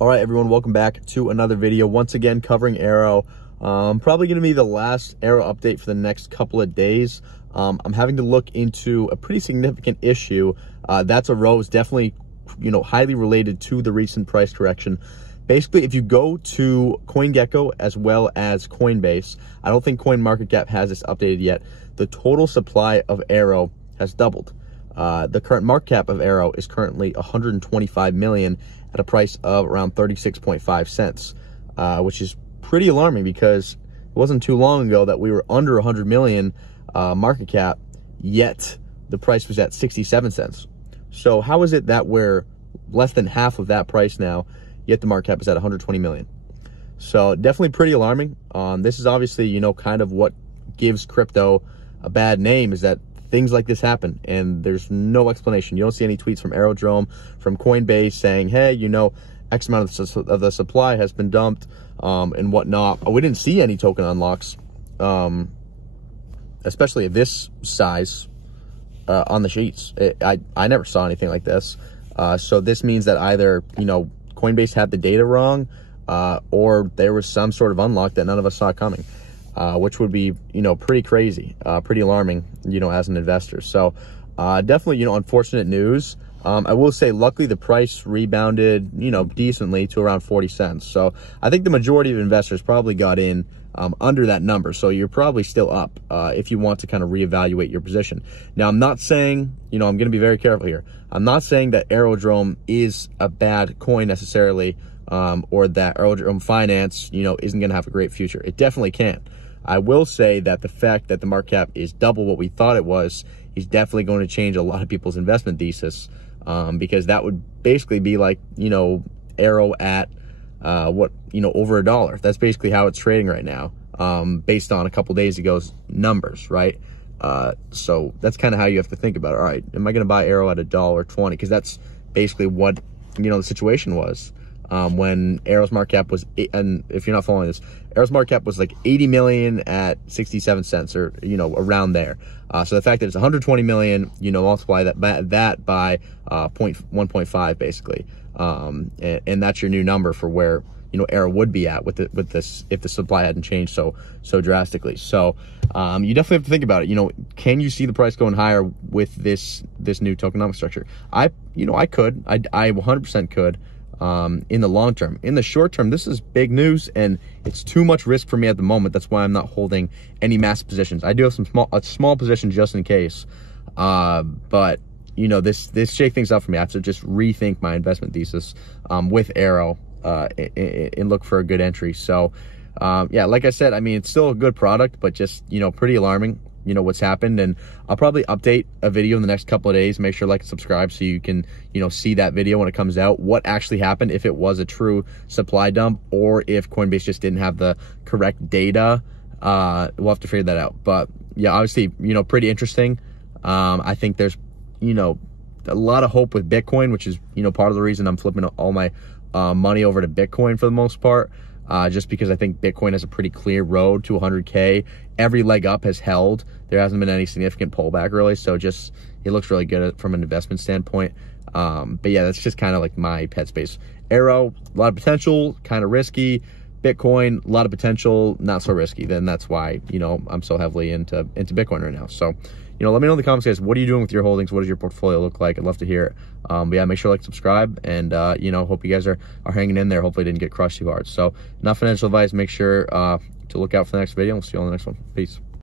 All right, everyone, welcome back to another video. Once again, covering AERO. Probably going to be the last AERO update for the next couple of days. I'm having to look into a pretty significant issue. That's arose definitely, highly related to the recent price correction. Basically, if you go to CoinGecko as well as Coinbase, I don't think CoinMarketCap has this updated yet. The total supply of AERO has doubled. The current market cap of AERO is currently 125 million at a price of around 36.5 cents, which is pretty alarming because it wasn't too long ago that we were under 100 million market cap, yet the price was at 67 cents. So how is it that we're less than half of that price now, yet the market cap is at 120 million? So definitely pretty alarming. This is obviously, kind of what gives crypto a bad name, is that things like this happen and there's no explanation. You don't see any tweets from Aerodrome, from Coinbase saying, hey, X amount of the supply has been dumped and whatnot. We didn't see any token unlocks, especially at this size on the sheets. I never saw anything like this. So this means that either, Coinbase had the data wrong or there was some sort of unlock that none of us saw coming. Which would be, pretty crazy, pretty alarming, as an investor. So definitely, unfortunate news. I will say, luckily, the price rebounded, decently to around 40 cents. So I think the majority of investors probably got in under that number. So you're probably still up if you want to kind of reevaluate your position. Now, I'm not saying, I'm going to be very careful here. I'm not saying that Aerodrome is a bad coin necessarily, or that Aerodrome Finance, isn't going to have a great future. It definitely can. I will say that the fact that the market cap is double what we thought it was is definitely going to change a lot of people's investment thesis, because that would basically be like, AERO at over $1. That's basically how it's trading right now, based on a couple days ago's numbers, right? So that's kind of how you have to think about it. All right, am I going to buy AERO at $1.20? Because that's basically what the situation was. When AERO's market cap was, and if you're not following this, AERO's market cap was like 80 million at 67 cents, or around there. So the fact that it's 120 million, multiply that by 1.5 basically, and that's your new number for where AERO would be at with this if the supply hadn't changed so drastically. So you definitely have to think about it. Can you see the price going higher with this new tokenomic structure? I could. I 100% could. In the long term. In the short term, this is big news and it's too much risk for me at the moment. That's why I'm not holding any massive positions. I do have a small position just in case, but this shake things up for me. I have to just rethink my investment thesis with AERO and look for a good entry. So yeah, like I said, I mean, it's still a good product, but just pretty alarming what's happened. And I'll probably update a video in the next couple of days. Make sure to like and subscribe so you can see that video when it comes out, what actually happened, if it was a true supply dump or if Coinbase just didn't have the correct data. We'll have to figure that out. But yeah, obviously, pretty interesting. I think there's a lot of hope with Bitcoin, which is part of the reason I'm flipping all my money over to Bitcoin for the most part. Just because I think Bitcoin has a pretty clear road to 100K. Every leg up has held. There hasn't been any significant pullback really. So just, it looks really good from an investment standpoint. But yeah, that's just kind of like my pet space. AERO, a lot of potential, kind of risky. Bitcoin, a lot of potential, not so risky. Then that's why, I'm so heavily into Bitcoin right now. So, let me know in the comments, guys, what are you doing with your holdings? What does your portfolio look like? I'd love to hear it. But yeah, make sure to like, subscribe, and, hope you guys are hanging in there. Hopefully it didn't get crushed too hard. So, not financial advice. Make sure to look out for the next video. We'll see you on the next one. Peace.